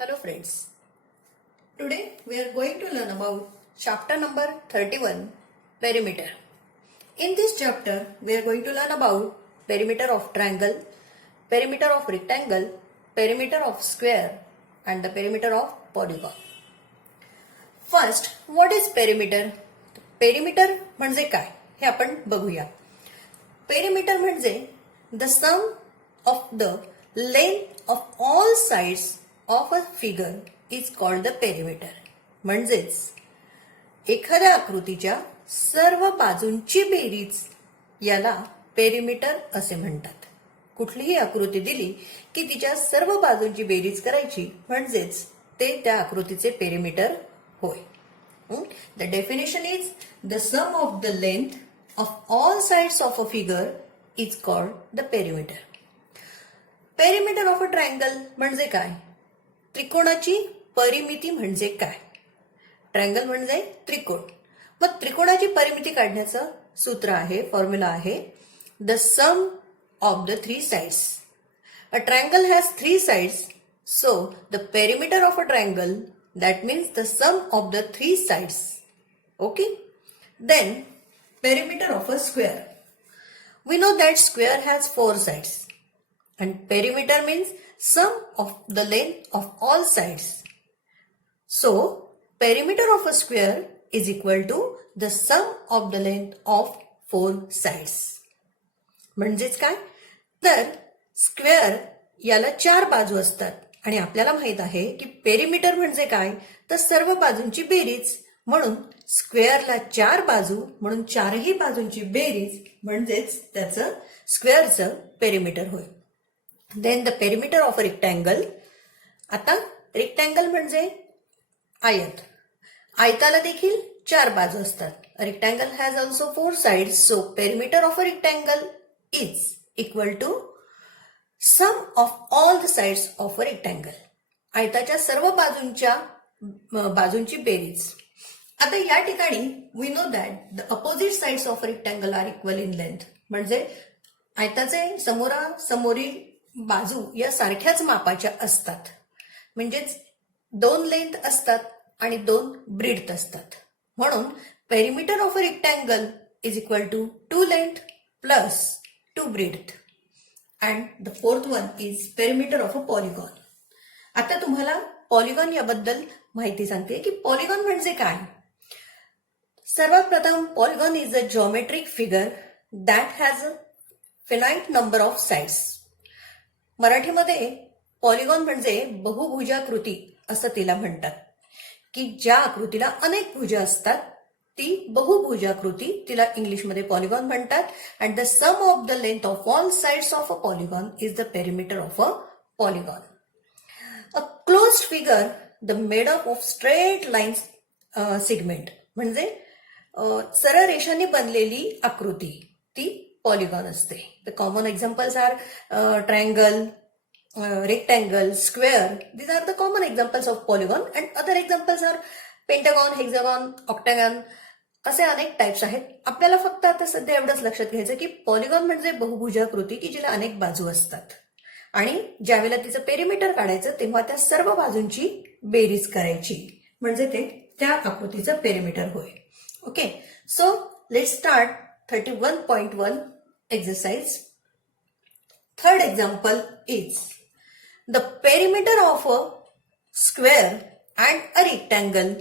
Hello friends. Today we are going to learn about chapter number 31, perimeter. In this chapter we are going to learn about perimeter of triangle, perimeter of rectangle, perimeter of square and the perimeter of polygon. First, what is perimeter? Perimeter म्हणजे काय हे आपण बघूया. Perimeter म्हणजे the sum of the length of all sides of a figure is called the perimeter. म्हणजेच एखाद्या आकृतीच्या सर्व बाजूंची बेरीज याला पेरिमीटर असे म्हणतात. कुठलीही आकृती दिली की तिच्या सर्व बाजूंची बेरीज करायची म्हणजेच ते त्या आकृतीचे पेरिमीटर होय. The definition is the sum of the length of all sides of a figure is called the perimeter. Perimeter of a triangle म्हणजे काय? त्रिकोणाची परिमिती म्हणजे काय? ट्रायंगल म्हणजे त्रिकोण. मग त्रिकोणाची परिमिती काढण्याचं सूत्र आहे, फॉर्म्युला आहे the sum of the three sides. A triangle has three sides, so the perimeter of a triangle, that means the sum of the three sides. Okay? Then perimeter of a square. We know that square has four sides. And perimeter means sum of the length of all sides. So, perimeter of a square is equal to the sum of the length of four sides. म्हणजेच काय? तर square याला चार बाजू असतात आणि आपल्याला माहित आहे की पेरिमीटर म्हणजे काय? तर सर्व बाजूंची बेरीज. म्हणून स्क्वेअरला चार बाजू म्हणून चारही बाजूंची बेरीज म्हणजेच त्याचं स्क्वेअरचं पेरिमीटर होय. Then the perimeter of a rectangle. आता रेक्टँगल म्हणजे आयत. आयताला देखील चार बाजू असतात. Rectangle has also four sides, so perimeter of a rectangle is equal to sum of all the sides of a rectangle. आयताच्या सर्व बाजूंची बेरीज. आता या ठिकाणी we know that the opposite sides of rectangle are equal in length. म्हणजे आयताचे समोरील बाजू या सारख्याच मापाच्या असतात. म्हणजेच दोन लेंथ असतात आणि दोन ब्रीड्थ असतात. म्हणून perimeter of a rectangle is equal to 2 length plus 2 breadth. And the fourth one is perimeter of a polygon. आता तुम्हाला पॉलिगॉन याबद्दल माहिती सांगते की पॉलिगॉन म्हणजे काय. सर्वात प्रथम polygon is a geometric figure that has a finite number of sides. मराठीमध्ये पॉलिगॉन म्हणजे बहुभुजाकृती असं तिला म्हणतात की ज्या आकृतीला अनेक भुजा असतात ती बहुभुजाकृती, तिला इंग्लिशमध्ये पॉलिगॉन म्हणतात. And the sum of the length of all sides of a polygon is the perimeter of a polygon. A closed figure the made up of straight lines segment म्हणजे सरळ रेषांनी बनलेली आकृती ती पॉलिगॉन असते. The common examples are triangle, rectangle, square. These are the common examples of polygon and other examples are pentagon, hexagon, octagon. असे अनेक types आहेत. आपल्याला फक्त आता सध्या एवढंच लक्षात घ्यायचं की पॉलिगॉन म्हणजे बहुभुजाकृती की जिला अनेक बाजू असतात आणि ज्यावेळेला तिचं पेरिमीटर काढायचं तेव्हा त्या सर्व बाजूंची बेरीज करायची म्हणजे ते त्या आकृतीचं पेरिमीटर होय. Okay, so let's start 31.1 exercise. Third example is the perimeter of a square and a rectangle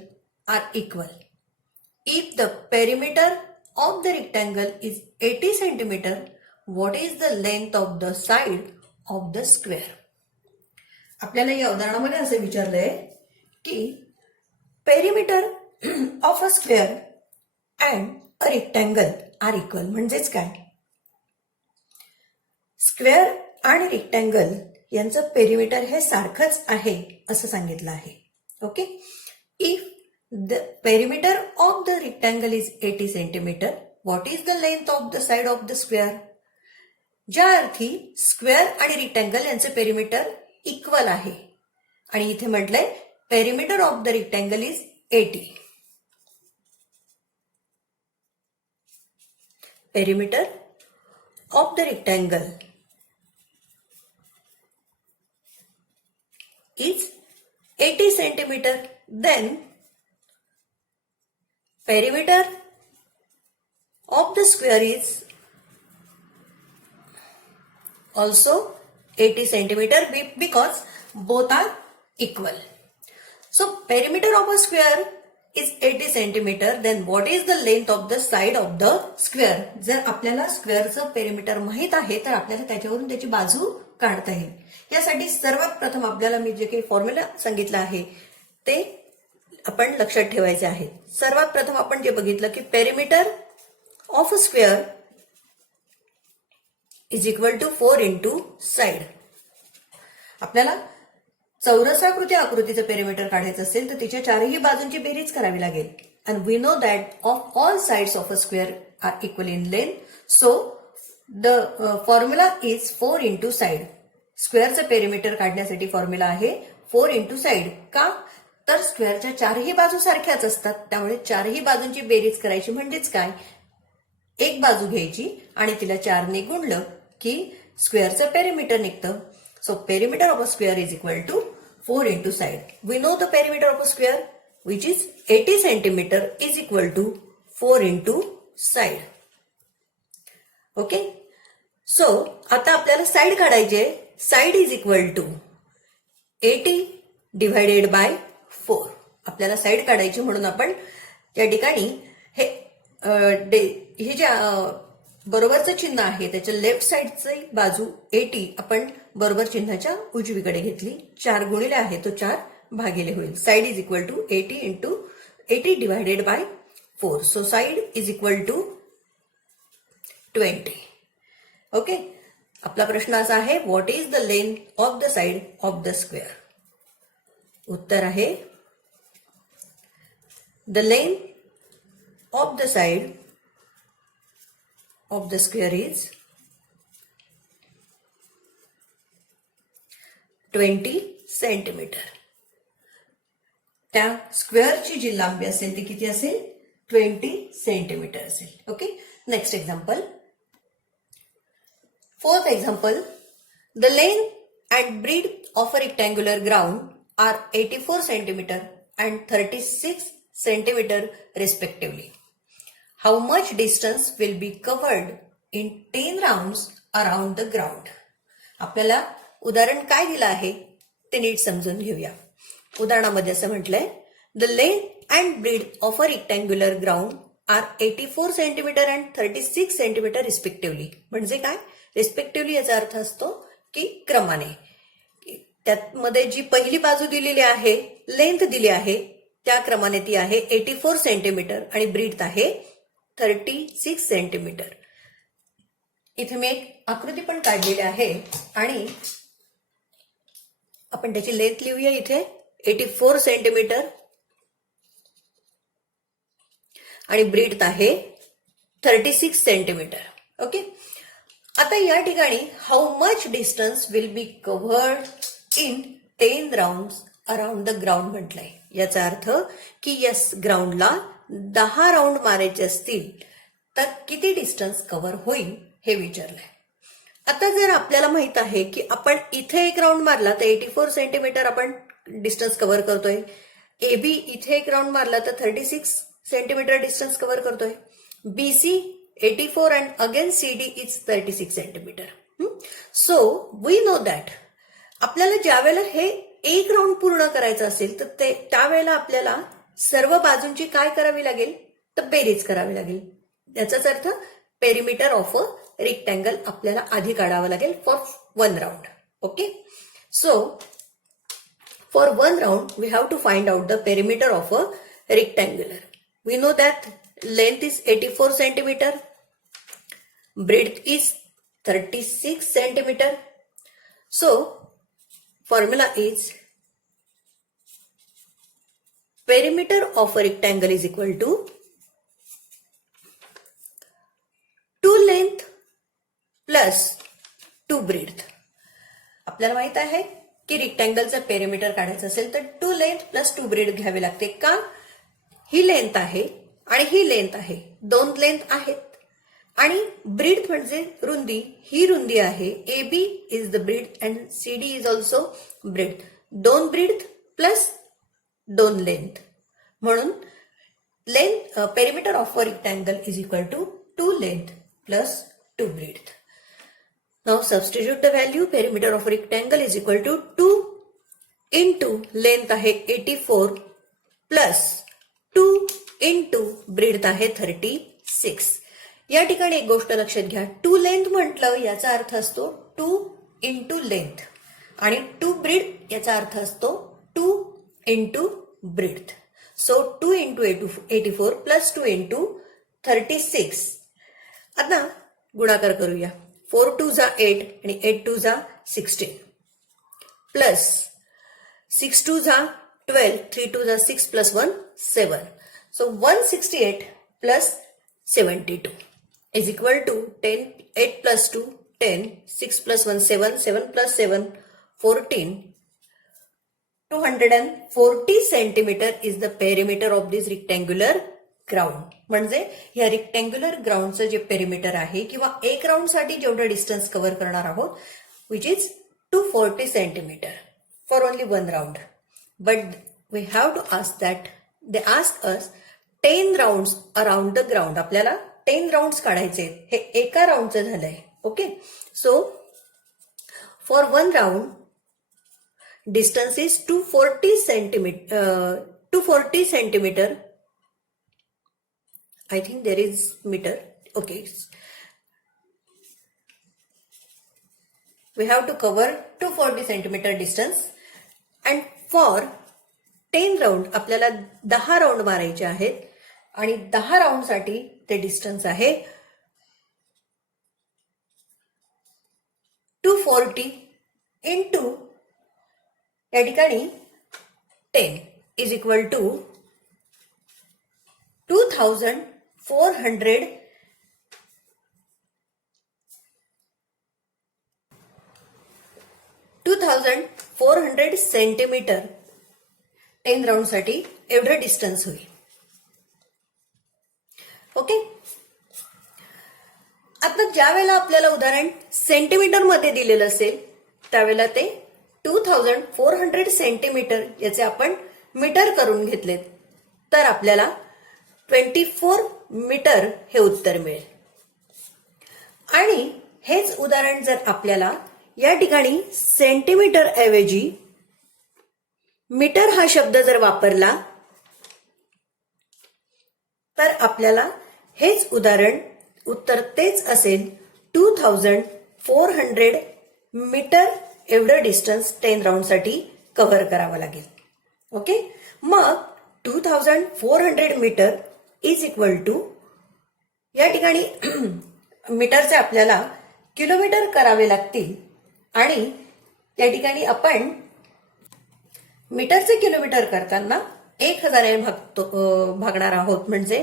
are equal. If the perimeter of the rectangle is 80 centimeter, what is the length of the side of the square? आपल्याला या उदाहरणामध्ये असे विचारलंय की perimeter of a square and a rectangle are equal. म्हणजेच काय? Square आणि rectangle यांचं पेरिमीटर हे सारखंच आहे असं सांगितलं आहे. Okay, if the perimeter of the rectangle is 80 centimetre, what is the length of the side of the square. ज्या अर्थी स्क्वेअर आणि रेक्टँगल यांचे पेरिमीटर इक्वल आहे आणि इथे म्हटलंय perimeter of the rectangle is 80. Perimeter of the rectangle is centimeter. Then perimeter of the square is also 80 centimeter because both are equal. So perimeter of a square is 80 centimeter. Then what is the length of the side of the square? जर आपल्याला स्क्वेअरचं perimeter माहित आहे तर आपल्याला त्याच्यावरून त्याची बाजू काढता येईल. यासाठी सर्वात प्रथम आपल्याला मी जे काही फॉर्म्युला सांगितलं आहे ते आपण लक्षात ठेवायचे आहे. सर्वात प्रथम आपण जे बघितलं की perimeter of a square is equal to 4 into side. आपल्याला चौरसाकृती आकृतीचं पेरिमीटर काढायचं असेल तर तिच्या चारही बाजूंची बेरीज करावी लागेल. And we know that of all sides of a square are equal in length. So the formula is 4 into side. स्क्वेअरचं पेरिमीटर काढण्यासाठी फॉर्म्युला आहे 4 इंटू साइड. का तर स्क्वेअरच्या चारही बाजू सारख्याच असतात, त्यामुळे चारही बाजूंची बेरीज करायची म्हणजेच काय, एक बाजू घ्यायची आणि तिला 4ने गुणलं की स्क्वेअरचं पेरिमीटर निघतं. So perimeter of a square is equal to 4 into side. We know the perimeter of a square which is 80 centimeter is equal to 4 into side. Okay. So आता आपल्याला साइड काढायचे. Side is equal to 80 divided by 4. आपल्याला side काढायची म्हणून आपण या ठिकाणी हे जे बरोबरचं चिन्ह आहे त्याच्या लेफ्ट साइडची बाजू 80 आपण बरोबर चिन्हाच्या उजवीकडे घेतली. 4 गुणिले आहे तो 4 भागिले होईल. Side is equal to 80 into 80 divided by 4. So side is equal to 20. Okay. आपला प्रश्न असा आहे what is the length of the side of the square. उत्तर आहे the length of the side of the square is 20 centimeter. त्या स्क्वेअरची जी लांबी असेल ती किती असेल 20 सेंटीमीटर असेल. Okay. Next example. Fourth example. The length and breadth of a rectangular ground are 84 centimeter and 36 centimeter respectively. How much distance will be covered in 10 rounds around the ground? आपल्याला उदाहरण काय दिलं आहे ते नीट समजून घेऊया. उदाहरणामध्ये असं म्हटलंय the length and breadth of a rectangular ground are 84 centimetre and 36 centimetre respectively. म्हणजे काय, रिस्पेक्टिव्हली याचा अर्थ असतो की क्रमाने. त्यामध्ये जी पहिली बाजू दिलेली आहे, लेंथ दिली आहे, त्या क्रमाने ती आहे 84 सेंटीमीटर आणि ब्रीथ आहे 36 सेंटीमीटर. इथे मी एक आकृती पण काढलेली आहे आणि आपण त्याची लेंथ लिहूया. इथे 84 सेंटीमीटर आणि ब्रीथ आहे 36 सेंटीमीटर. ओके. आता या ठिकाणी how much distance will be covered in 10 round around the ground म्हटलंय. याचा अर्थ की या ग्राउंडला 10 राऊंड मारायचे असतील तर किती डिस्टन्स कव्हर होईल हे विचारलंय. आता जर आपल्याला माहित आहे की आपण इथे एक राऊंड मारला तर 84 सेंटीमीटर आपण डिस्टन्स कव्हर करतोय. एबी इथे एक राऊंड मारला तर 36 सेंटीमीटर डिस्टन्स कव्हर करतोय. BC 84 and again CD is 36 centimetre. So we know that आपल्याला ज्या वेळेला हे एक राऊंड पूर्ण करायचं असेल तर त्यावेळेला आपल्याला सर्व बाजूंची काय करावी लागेल तर बेरीज करावी लागेल. याचाच अर्थ पेरिमीटर ऑफ अ रेक्टँगल आपल्याला आधी काढावं लागेल for 1 round. Okay. So for 1 round we have to find out the perimeter of a rectangular. We know that length is 84 centimetre, breadth is 36 centimetre. So formula is perimeter of a rectangle is equal to 2 length plus 2 breadth. आपल्याला माहित आहे की रेक्टँगलचं perimeter काढायचं असेल तर 2 length plus 2 bread घ्यावे लागते. का, ही लेंथ आहे आणि ही लेंथ आहे, 2 लेंथ आहेत आणि ब्रीथ म्हणजे रुंदी, ही रुंदी आहे. A B is the breadth and C D is also breadth. 2 breadth plus 2 length. म्हणून length perimeter of a rectangle is equal to 2 length plus 2 breadth. Now substitute the value. Perimeter of rectangle is equal to 2 into length आहे 84 plus 2 into breadth आहे 36. या ठिकाणी एक गोष्ट लक्षात घ्या, 2 length म्हटलं याचा अर्थ असतो 2 इंटू लेंथ आणि 2 ब्रेथ याचा अर्थ असतो 2 into breadth. So 2 into 84 plus 2 into 36. आता गुणाकार करूया. 4 2 जा 8 आणि 8 2 जा 16 प्लस 6 2 जा 12, 3 2 जा 6 plus 1 7. So 168 plus 72 is equal to 10, 8 plus 2, 10, 6 plus 1, 7, 7 plus 7, 14. 240 centimeter is the perimeter of this rectangular ground. म्हणजे या रेक्टँग्युलर ग्राउंडचं जे पेरिमीटर आहे किंवा एक राऊंड साठी जेवढं डिस्टन्स कव्हर करणार आहोत which is 240 centimetre for only 1 round. But we have to ask that they ask us 10 rounds around the ground. आपल्याला 10 राऊंड्स काढायचे. हे एका राऊंडचं झालंय. Okay. So for 1 round distance is 240 centimeter. I think there is meter. Okay. We have to cover 240 centimeter distance and for 10 round आपल्याला 10 round मारायचे आहेत आणि 10 राऊंड साठी ते डिस्टन्स आहे 240 इंटू या ठिकाणी 10 is equal to 2400 centimetre 10 round साठी एवढं डिस्टन्स होईल. ओके. आता ज्या वेळेला आपल्याला उदाहरण सेंटीमीटर मध्ये दिलेलं असेल त्यावेळेला ते 2400 सेंटीमीटर याचे आपण मीटर करून घेतलेत तर आपल्याला 24 मीटर हे उत्तर मिळेल. आणि हेच उदाहरण जर आपल्याला या ठिकाणी सेंटीमीटर ऐवजी मीटर हा शब्द जर वापरला तर आपल्याला हेच उदाहरण उत्तर तेच असेल 2400 मीटर एवढं डिस्टन्स 10 राऊंड साठी कव्हर करावं लागेल. ओके. मग 2400 मीटर इज इक्वल टू या ठिकाणी मीटरचे आपल्याला किलोमीटर करावे लागतील आणि या ठिकाणी आपण मीटरचे किलोमीटर करताना 1000 भागणार आहोत म्हणजे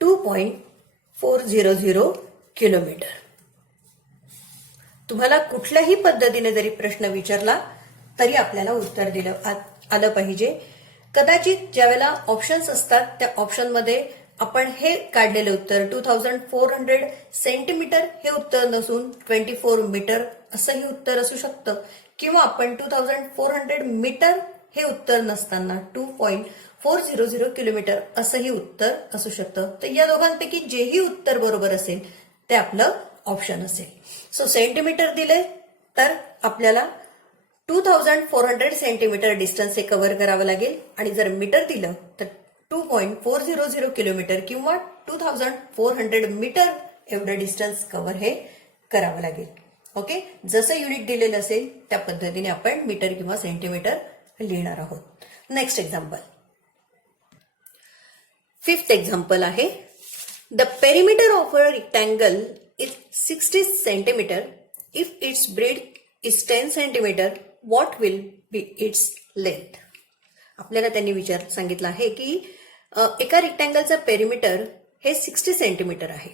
2.400 किलोमीटर. तुम्हाला कुठल्याही पद्धतीने जरी प्रश्न विचारला तरी आपल्याला उत्तर दिलं आलं पाहिजे. कदाचित ज्यावेळेला ऑप्शन्स असतात त्या ऑप्शनमध्ये आपण हे काढलेले उत्तर 2400 सेंटीमीटर हे उत्तर नसून 24 मीटर असंही उत्तर असू शकतं किंवा आपण 2400 मीटर हे उत्तर नसताना 2.400 किलोमीटर असंही उत्तर असू शकतं. तर या दोघांपैकी जेही उत्तर बरोबर असेल ते आपलं ऑप्शन असेल. सो सेंटीमीटर दिले तर आपल्याला 2400 सेंटीमीटर डिस्टन्स हे कव्हर करावं लागेल आणि जर मीटर दिलं तर 2.400 किलोमीटर किंवा 2400 मीटर एवढं डिस्टन्स कव्हर हे करावं लागेल. ओके. जसं युनिट दिलेलं असेल त्या पद्धतीने आपण मीटर किंवा सेंटीमीटर लिहिणार आहोत. Next example. 5th एक्झाम्पल आहे the perimeter of a rectangle is 60 centimeter. If its breadth is 10 centimeter, what will be its length? आपल्याला त्यांनी सांगितलं आहे की एका रेक्टँगलचा पेरिमीटर हे 60 सेंटीमीटर आहे.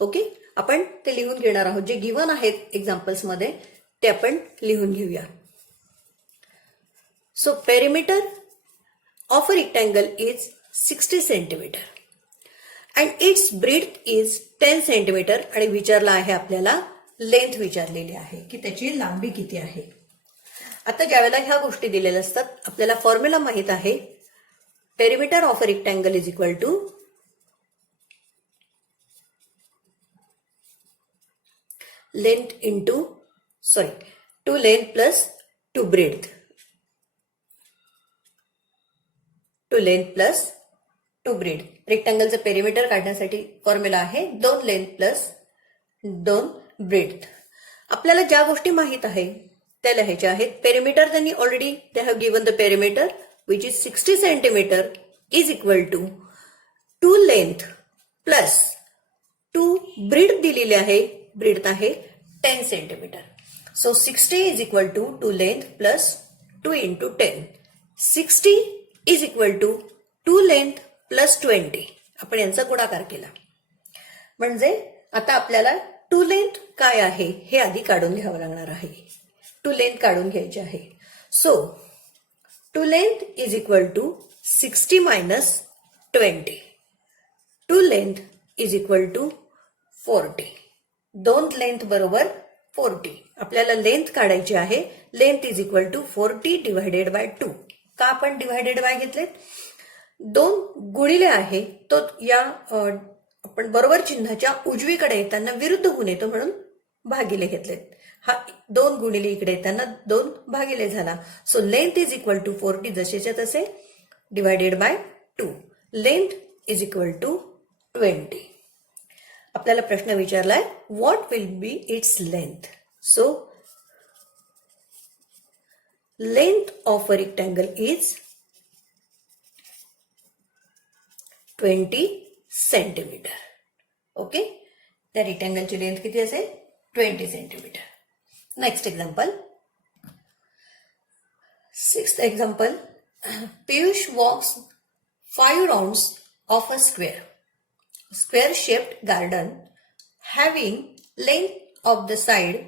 ओके. आपण ते लिहून घेणार आहोत. जे गिव्हन आहेत एक्झाम्पल्स मध्ये ते आपण लिहून घेऊया. So perimeter of a rectangle is 60 centimetre and its breadth is 10 centimetre आणि विचारला आहे आपल्याला लेंथ विचारलेली आहे की त्याची लांबी किती आहे. आता ज्यावेळेला ह्या गोष्टी दिलेल्या असतात आपल्याला फॉर्म्युला माहित आहे, perimeter of a rectangle is equal to length into two length plus two breadth, two length plus two breadth. रेक्टँगलचं पेरिमीटर काढण्यासाठी फॉर्म्युला आहे 2 लेंथ प्लस 2 ब्रेड. आपल्याला ज्या गोष्टी माहित आहे त्या लिहायच्या आहेत. पेरिमीटर त्यांनी already they have given the perimeter which is 60 centimetre is equal to 2 length plus 2 breadth दिलेली आहे. ब्रेड आहे 10 centimetre. So 60 is equal to 2 length plus 2 into 10. 60 is equal to 2 length plus 20. आपण यांचा गुणाकार केला म्हणजे आता आपल्याला 2 लेंथ काय आहे हे आधी काढून घ्यावं लागणार आहे. 2 लेंथ काढून घ्यायची आहे. So 2 length is equal to 60 minus 20. 2 length is equal to 40. 2 length बरोबर 40. आपल्याला लेंथ काढायची आहे. Length is equal to 40 divided by 2. का आपण डिवायडेड बाय घेतलेत? 2 गुणिले आहे तो या आपण बरोबर चिन्हाच्या उजवीकडे येताना विरुद्ध गुण येतो म्हणून भागिले घेतलेत. हा 2 गुणिले इकडे येताना 2 भागिले झाला. So length is equal to 40 जसेच्या तसे divided by 2. Length is equal to 20. आपल्याला प्रश्न विचारलाय what will be its length. So length of a rectangle is 20 centimetre. Okay, त्या रेक्टँगलची लेंथ किती असेल? 20 centimetre. Next example, 6th example. Piyush walks 5 rounds of a square shaped garden having length of the side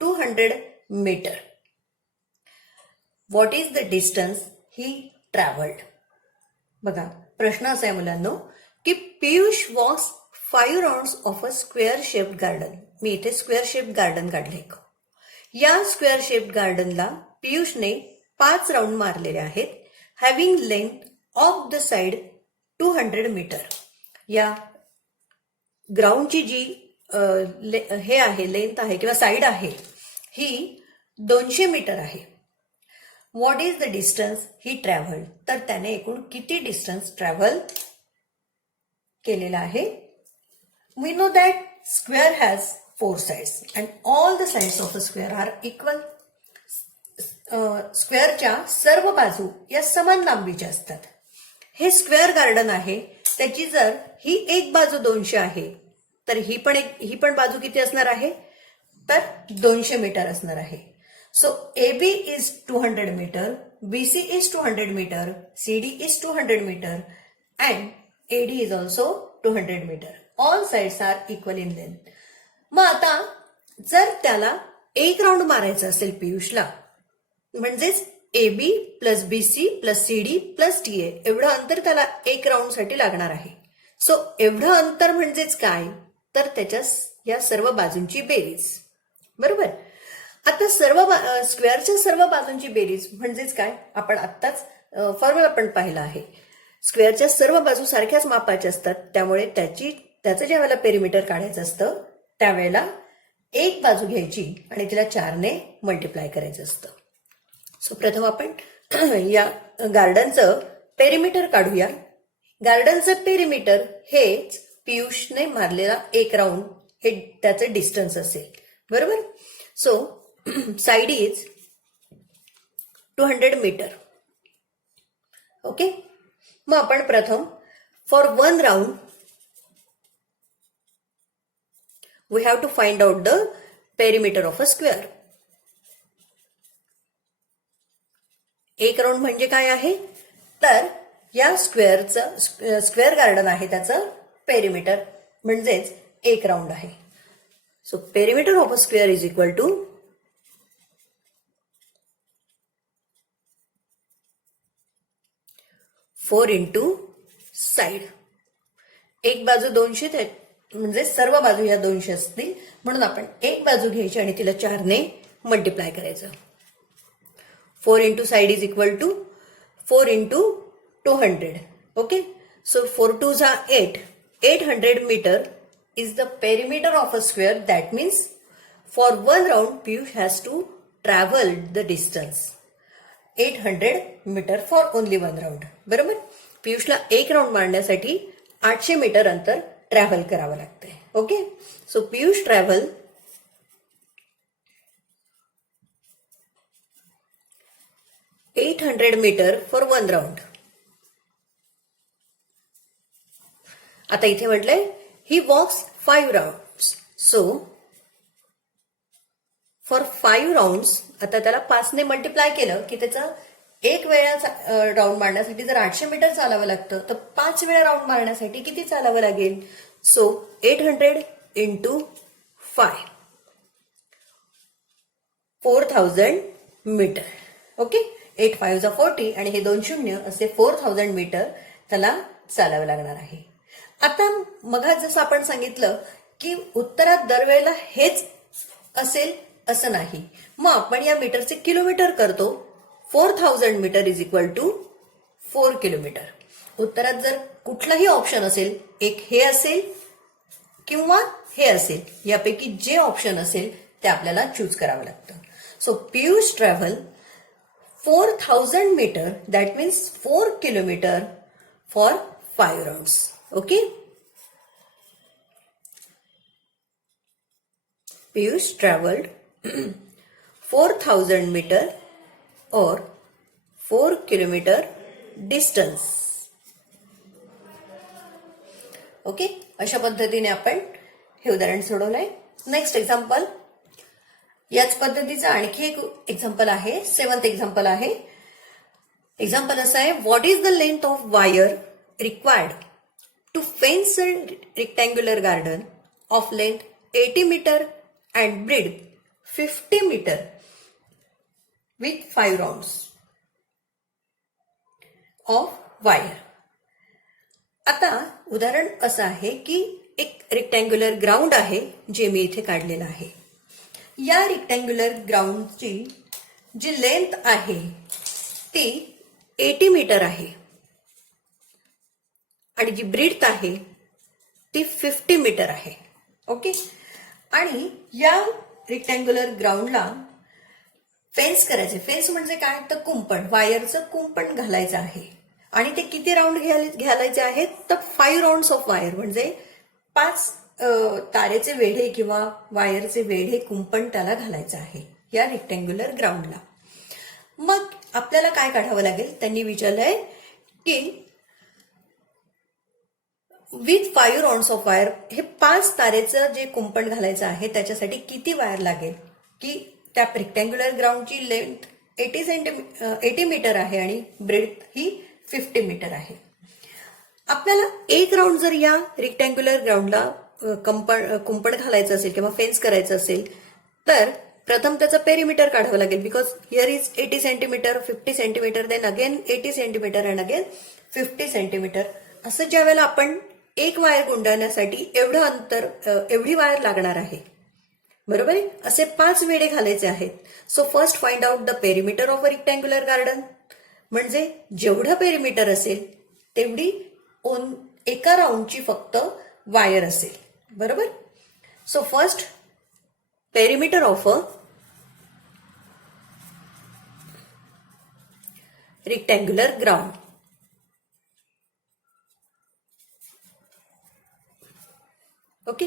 200 meter. What is the distance he traveled? बघा प्रश्न असा आहे मुलांनो की Piyush walks 5 rounds of a square shaped garden. मी इथे square shaped garden काढले. या स्क्वेअर शेप्ड गार्डनला पियुषने 5 राउंड मारलेले आहेत. Having length of the side 200 metre. या ग्राउंडची जी हे आहे लेंथ आहे किंवा साइड आहे ही 200 मीटर आहे. What is the distance he travel. तर त्याने एकूण किती डिस्टन्स ट्रॅव्हल केलेला आहे? We know that square has 4 sides and all the sides of a square are equal. स्क्वेअरच्या सर्व बाजू या समान लांबीच्या असतात. हे स्क्वेअर गार्डन आहे. त्याची जर ही एक बाजू 200 आहे तर ही पण बाजू किती असणार आहे? तर 200 मीटर असणार आहे. So AB is 200 meter, BC is 200 meter, CD is 200 meter and AD is also 200 meter. All sides are equal in length. मग आता जर त्याला एक राऊंड मारायचा असेल पियुषला म्हणजेच AB plus BC plus CD plus TA एवढं अंतर त्याला एक राऊंड साठी लागणार आहे. सो एवढं अंतर म्हणजेच काय? तर त्याच्या या सर्व बाजूंची बेरीज. बरोबर. आता स्क्वेअरच्या सर्व बाजूंची बेरीज म्हणजेच काय? आपण आत्ताच फॉर्म्युला पण पाहिला आहे. स्क्वेअरच्या सर्व बाजू सारख्याच मापाच्या असतात. त्यामुळे त्याचं ज्या वेळेला पेरिमीटर काढायचं असतं त्यावेळेला एक बाजू घ्यायची आणि तिला 4ने मल्टिप्लाय करायचं असतं. सो प्रथम आपण या गार्डनचं पेरिमीटर काढूया. गार्डनचं पेरिमीटर हेच पियुषने मारलेला एक राऊंड हे त्याचं डिस्टन्स असेल. बरोबर. So side is 200 metre. Okay. मग आपण प्रथम for 1 round we have to find out the perimeter of a square. एक राउंड म्हणजे काय आहे? तर या स्क्वेअर गार्डन आहे त्याचं पेरिमीटर म्हणजेच एक राउंड आहे. So perimeter of a square is equal to 4 into side. एक बाजू 200 म्हणजे सर्व बाजू या 200 असतील म्हणून आपण एक बाजू घ्यायची आणि तिला 4ने मल्टिप्लाय करायचं. 4 into side is equal to 4 into 200. Okay, so 4 2s are 8. 800 meter is the perimeter of a square. That means for one round Piyush has to travel the distance 800 meter for only one round. बरोबर. पियुषला एक round मारण्यासाठी 800 metre अंतर travel करावं लागतंय. Okay, so Piyush travel 800 metre for one round. आता इथे म्हटलंय he walks 5 rounds. So for 5 rounds, आता त्याला 5 ने मल्टिप्लाय केलं की त्याचा एक वेळा राउंड मारण्यासाठी जर 800 मीटर चालावं लागतं तर 5 वेळा राउंड मारण्यासाठी किती चालावं लागेल? So 800 into 5, 4000 metre. ओके, 8 5 40 आणि हे 2 शून्य असे 4000 मीटर त्याला चालावं लागणार आहे. आता मग जसं आपण सांगितलं की उत्तरात दरवेळेला हेच असेल असं नाही, मग आपण या मीटरचे किलोमीटर करतो. 4000 metre is equal to 4 kilometre. उत्तरात जर कुठलाही ऑप्शन असेल, एक हे असेल किंवा हे असेल, यापैकी जे ऑप्शन असेल ते आपल्याला चूज करावं लागतं. So Piyush travel 4000 metre, that means 4 kilometre for 5 rounds. Okay, Piyush traveled 4000 meter or 4 kilometer distance. Okay, अशा पद्धतीने आपण हे उदाहरण सोडवलंय. नेक्स्ट एक्झाम्पल, याच पद्धतीचं आणखी एक एक्झाम्पल आहे, 7th एक्झाम्पल आहे. एक्झाम्पल असं आहे, what is the length of wire required to fence a rectangular garden of length 80 metre and breadth 50 meter with 5 rounds of wire. आता उदाहरण असं आहे की एक रेक्टँग्युलर ग्राउंड आहे जे मी इथे काढलेलं आहे. या रेक्टँग्युलर ग्राउंडची जी लेंथ आहे ती 80 मीटर आहे आणि जी ब्रीड्थ आहे ती 50 मीटर आहे. ओके, आणि या रेक्टँग्युलर ग्राउंडला फेन्स करायचे. फेन्स म्हणजे काय, तर कुंपण, वायरचं कुंपण घालायचं आहे. आणि ते किती राऊंड घालायचे आहेत, तर 5 राऊंड्स ऑफ वायर, म्हणजे 5 तारेचे वेढे किंवा वायरचे वेढे कुंपण त्याला घालायचं आहे या रेक्टँग्युलर ग्राउंडला. मग आपल्याला काय काढावं लागेल, त्यांनी विचारलंय की विथ 5 राउंड्स ऑफ वायर, हे 5 तारेचं जे कुंपण घालायचं आहे त्याच्यासाठी किती वायर लागेल, की त्या रेक्टँग्युलर ग्राउंडची लेंथ 80 मीटर आहे आणि ब्रेड्थ ही 50 मीटर आहे. आपल्याला एक राऊंड जर या रेक्टँग्युलर ग्राउंडला कुंपण घालायचं असेल किंवा फेन्स करायचं असेल तर प्रथम त्याचं पेरिमीटर काढावं लागेल. Because here is 80 centimetre, 50 centimetre, then again 80 centimetre and again 50 centimetre. असं ज्या वेळेला आपण एक वायर गुंडाळण्यासाठी एवढं अंतर, एवढी वायर लागणार आहे, बरोबर आहे. असे 5 वेढे घालायचे आहेत. So first find out the perimeter of a rectangular garden, म्हणजे जेवढं पेरिमीटर असेल तेवढी एका राऊंडची फक्त वायर असेल, बरोबर. So first perimeter of a rectangular ground. Okay,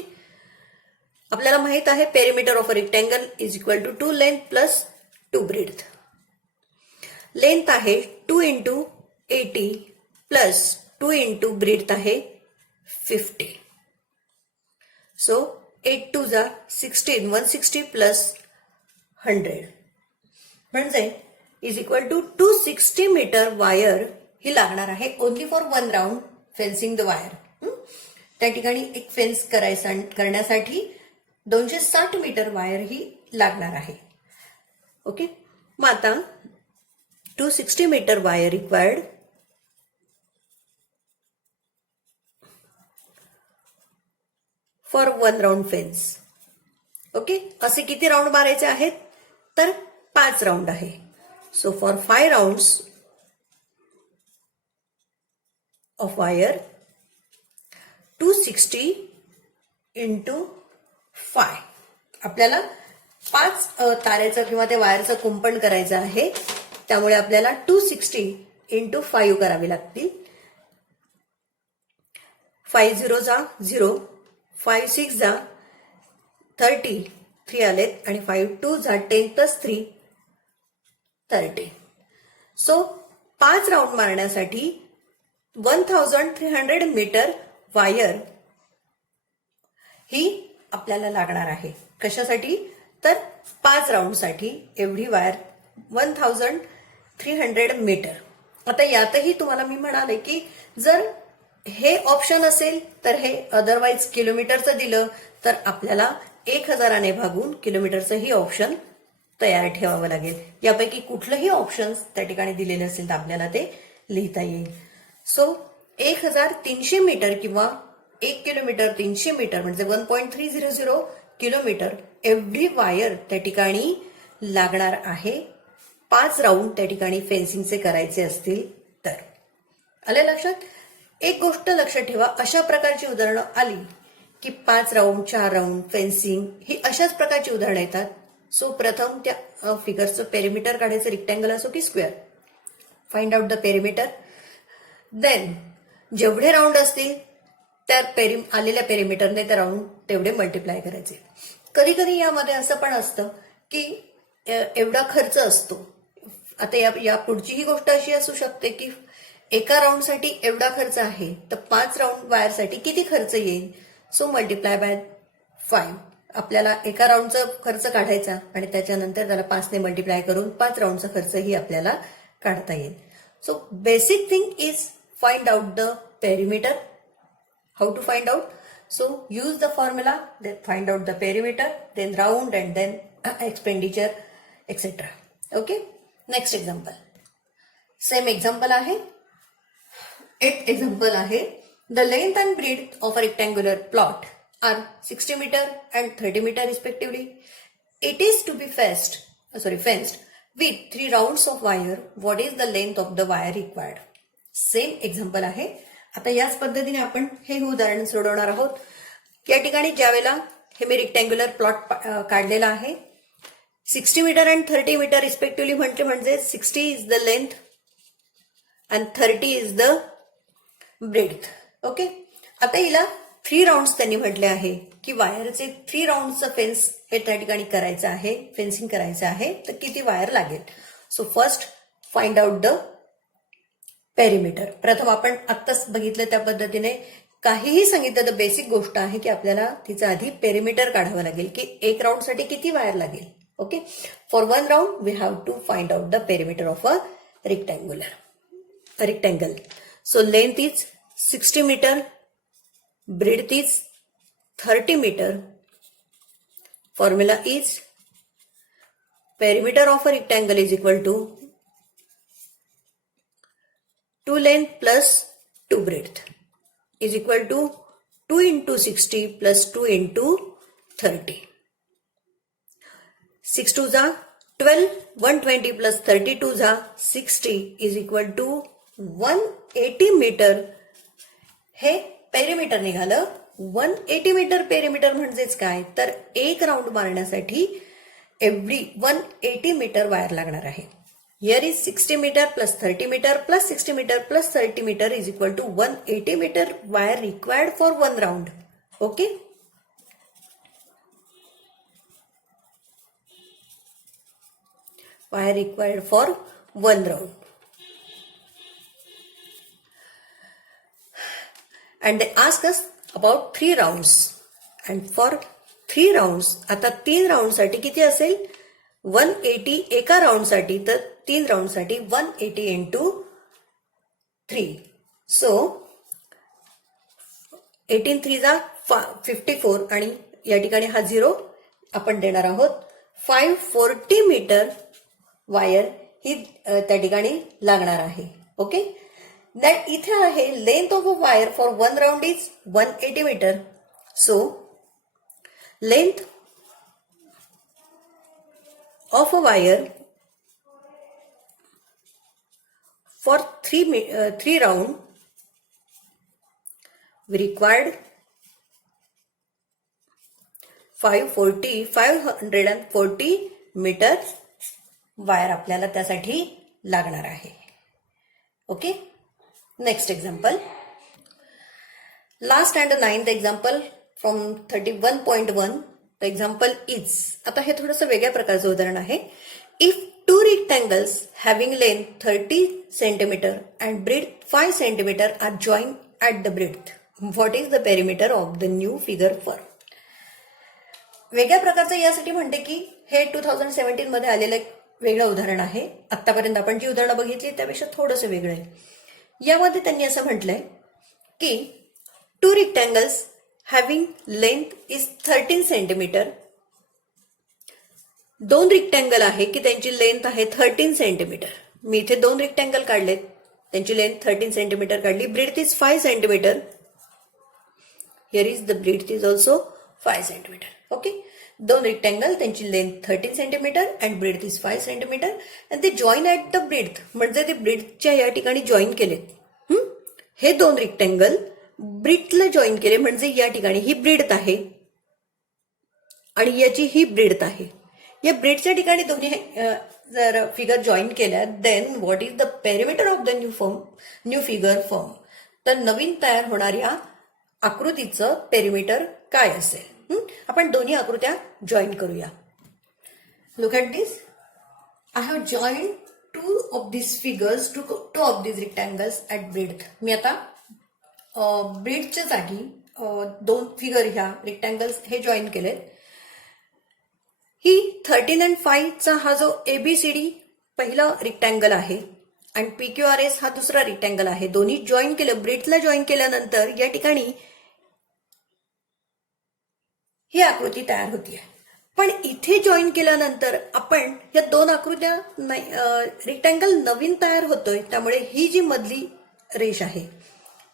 आपल्याला माहित आहे perimeter of a rectangle is equal to 2 length plus 2 breadth. Length आहे 2 इंटू 80 प्लस 2 इंटू ब्रेड्थ आहे 50. सो 8 2 जा 16, 160 प्लस 100 म्हणजे is equal to 260 metre wire ही लागणार आहे only for one round fencing the wire. त्या ठिकाणी एक फेन्स करण्यासाठी 260 मीटर वायर ही लागणार आहे. ओके, मग आता 260 metre wire required for one round fence. Okay, असे किती राउंड मारायचे आहेत, तर 5 राउंड आहे. So for 5 rounds of wire, 260 into 5. आपल्याला 5 तारेचं किंवा त्या वायरचं कुंपण करायचं आहे, त्यामुळे आपल्याला 260 into 5 करावे लागतील. 5 0 जा 0, 5 6 जा 30, 3 आलेत आणि 5 2 जा 10 plus 3 30. सो 5 राऊंड मारण्यासाठी 1300 मीटर वायर ही आपल्याला लागणार आहे. कशासाठी? तर 5 राऊंडसाठी एवढी वायर 1300 मीटर. आता यातही तुम्हाला मी म्हणाले की जर हे ऑप्शन असेल तर हे, अदरवाईज किलोमीटरचं दिलं तर आपल्याला 1000ने भागून किलोमीटरचंही ऑप्शन तयार ठेवावं लागेल. यापैकी कुठलंही ऑप्शन त्या ठिकाणी दिलेलं असेल तर आपल्याला ते लिहिता येईल. सो 1300 मीटर किंवा 1 किलोमीटर 300 मीटर म्हणजे 1.300 किलोमीटर एवढी वायर त्या ठिकाणी लागणार आहे. 5 राऊंड त्या ठिकाणी फेन्सिंगचे करायचे असतील तर. आले लक्षात? एक गोष्ट लक्षात ठेवा, अशा प्रकारची उदाहरणं आली की 5 राऊंड 4 राऊंड फेन्सिंग ही अशाच प्रकारची उदाहरणं येतात. सो प्रथम त्या फिगरचं पेरिमीटर काढायचं, रेक्टँगल असो की square. Find out the perimeter. Then जेवढे राऊंड असतील त्या आलेल्या पेरिमीटरने त्या राऊंड तेवढे मल्टिप्लाय करायचे. कधी कधी यामध्ये असं पण असतं की एवढा खर्च असतो. आता या पुढची ही गोष्ट अशी असू शकते की एका राऊंडसाठी एवढा खर्च आहे, तर 5 राऊंड वायरसाठी किती खर्च येईल? So multiply by 5. आपल्याला एका राऊंडचा खर्च काढायचा आणि त्याच्यानंतर त्याला 5ने मल्टिप्लाय करून 5 राऊंडचा खर्चही आपल्याला काढता येईल. So basic thing is find out the perimeter. How to find out? So use the formula, then find out the perimeter, then round and then expenditure, etc. Okay. Next example. Same example आहे. एक example आहे. The length and breadth of a rectangular plot are 60 meter and 30 meter respectively. It is to be fenced with 3 rounds of wire. What is the length of the wire required? Same example आहे. आता याच पद्धतीने आपण हे उदाहरण सोडवणार आहोत. या ठिकाणी ज्यावेळेला हे मी रेक्टँग्युलर प्लॉट काढलेला आहे, 60 मीटर अँड 30 मीटर रिस्पेक्टिव्हली म्हटले म्हणजे 60 is the length and 30 is the breadth. Okay. आता हिला 3 राऊंड्स त्यांनी म्हटले आहे की वायरचे 3 राऊंडचं फेन्स हे त्या ठिकाणी करायचं आहे, फेन्सिंग करायचं आहे, तर किती वायर लागेल? So first find out the perimeter. प्रथम आपण आत्ताच बघितलं त्या पद्धतीने काहीही सांगितलं तर बेसिक गोष्ट आहे की आपल्याला तिचं आधी पेरिमीटर काढावं लागेल की एक राऊंडसाठी किती वायर लागेल. Okay. For 1 round we have to find out the perimeter of a rectangle. So length is 60 metre, breadth is 30 metre. Formula is perimeter of a rectangle is equal to 2 length plus 2 breadth is equal to 2 into 60 plus 2 into 30. 6 2 जा 12, 120 plus 32 जा 60 is equal to 180 metre. हे perimeter निघालं. 180 metre perimeter म्हणजेच काय? तर एक round मारण्यासाठी एवढी 180 मीटर वायर लागणार आहे. Here is 60 meter plus 30 meter plus 60 meter plus 30 meter is equal to 180 meter wire required for 1 round. Okay. Wire required for 1 round. And they ask us about 3 rounds. And for 3 rounds, आता 3 round साठी किती असेल? 180 एका round साठी, तर 3 round साठी 180 into 3. So 18 3 जा 54 आणि या ठिकाणी हा 0 आपण देणार आहोत. 540 मीटर वायर ही त्या ठिकाणी लागणार आहे. ओके. दॅट इथे आहे length of a wire for 1 round is 180 metre. So length of a wire for 3 round we required 540 metre wire आपल्याला त्यासाठी लागणार आहे. Okay, next example. Last and the 9th example from 31.1. The example is. आता हे थोडंसं वेगळ्या प्रकारचं उदाहरण आहे. If two rectangles having length 30 centimetre and breadth 5 centimetre are join at the breadth, what is the perimeter of the new figure for. वेगळ्या प्रकारचं यासाठी म्हणते की हे 2017 मध्ये आलेलं एक वेगळं उदाहरण आहे. आतापर्यंत आपण जी उदाहरणं बघितली त्यापेक्षा थोडंसं वेगळं आहे. यामध्ये त्यांनी असं म्हटलंय की two rectangles having length is 13 centimetre. 2 rectangle आहे की त्यांची लेंथ आहे 13 सेंटीमीटर. मी इथे 2 रेक्टँगल काढलेत, त्यांची लेंथ 13 सेंटीमीटर काढली. Breadth is 5 centimetre. Here is the breadth is also 5 centimetre. Okay, 2 rectangle, त्यांची length 13 centimetre and breadth is 5 centimetre and ते जॉईन ॲट द ब्रेथ, म्हणजे ते ब्रेथच्या या ठिकाणी जॉईन केलेत. हे 2 रेक्टँगल ब्रेथला जॉईन केले म्हणजे या ठिकाणी ही ब्रेथ आहे आणि याची ही ब्रेथ आहे. या ब्रेथच्या ठिकाणी दोन्ही जर फिगर जॉईन केल्या then what is the perimeter of the new figure form. तर नवीन तयार होणाऱ्या आकृतीचं पेरिमीटर काय असेल. आपण दोन्ही आकृत्या जॉईन करूया. Look at this. I have join two of this figures two of this rectangles at breadth. मी आता ब्रेथच्या जागी 2 फिगर ह्या रेक्टँगल्स हे जॉईन केलेत. ही 13 and 5 चा हा जो ABCD पहिला रेक्टँगल आहे आणि PQRS हा दुसरा रेक्टँगल आहे. दोन्ही जॉईन केलं, ब्रेथला जॉईन केल्यानंतर या ठिकाणी ही आकृती तयार होती आहे. पण इथे जॉईन केल्यानंतर आपण या 2 आकृत्या रेक्टँगल नवीन तयार होतोय, त्यामुळे ही जी मधली रेष आहे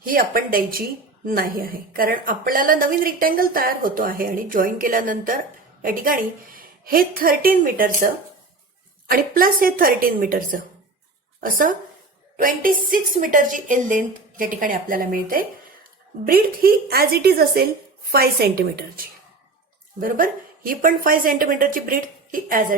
ही आपण द्यायची नाही आहे, कारण आपल्याला नवीन रेक्टँगल तयार होतो आहे आणि जॉईन केल्यानंतर या ठिकाणी हे 13 मीटरचं आणि प्लस हे 13 मीटरचं असं 26 मीटरची लेंथ या ठिकाणी आपल्याला मिळते. ब्रेथ ही ॲज इट इज असेल 5 सेंटीमीटरची. बरोबर, ही पण 5 सेंटीमीटरची ब्रेथ ही ॲज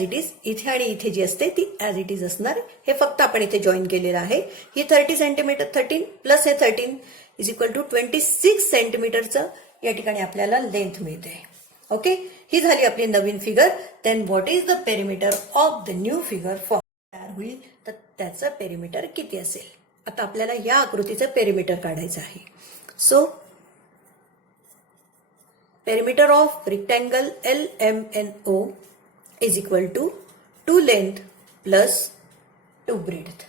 इट इज इथे आणि इथे जी असते ती ॲज इट इज असणार. हे फक्त आपण इथे जॉईन केलेलं आहे. ही 30 सेंटीमीटर 13 प्लस हे 13 इज इक्वल टू 26 सेंटीमीटरचं या ठिकाणी आपल्याला लेंथ मिळते. ओके, ही झाली आपली नवीन figure. Then what is the perimeter of the new figure form तयार होईल, तर त्याचं पेरिमीटर किती असेल. आता आपल्याला या आकृतीचं पेरिमीटर काढायचं आहे. So perimeter of rectangle LMNO is equal to 2 length plus 2 breadth.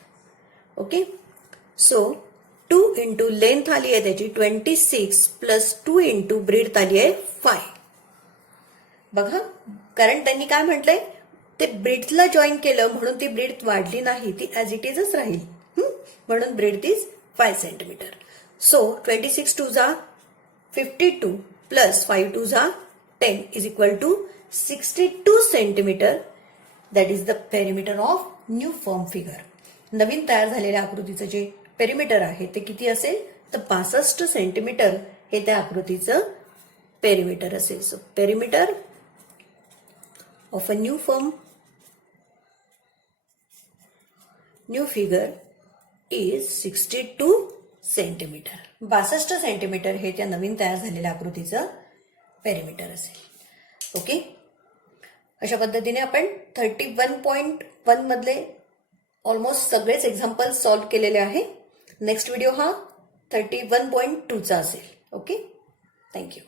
Okay, so 2 into length आली आहे त्याची 26 प्लस 2 इंटू ब्रेथ आली आहे 5. बघा, कारण त्यांनी काय म्हटलंय, ते ब्रेथला जॉईन केलं म्हणून ती ब्रेथ वाढली नाही, ती ॲज इट इजच राहील. म्हणून breadth is 5 centimetre. So 26 two जा 52 प्लस 5 टू जा 10 is equal to 62 centimetre. That is the perimeter of new form figure. नवीन तयार झालेल्या आकृतीचं जे पेरिमीटर आहे ते किती असेल, तर 62 सेंटीमीटर हे त्या आकृतीचं पेरिमीटर असेल. So perimeter of a new figure is 62 centimetre. 62 centimetre हे त्या नवीन तयार झालेल्या आकृतीचं पेरिमीटर असेल. ओके, अशा पद्धतीने आपण 31.1 मधले ऑलमोस्ट सगळेच एक्झाम्पल सॉल्व्ह केलेले आहे. नेक्स्ट व्हिडिओ हा 31.2 चा असेल. Okay, thank you.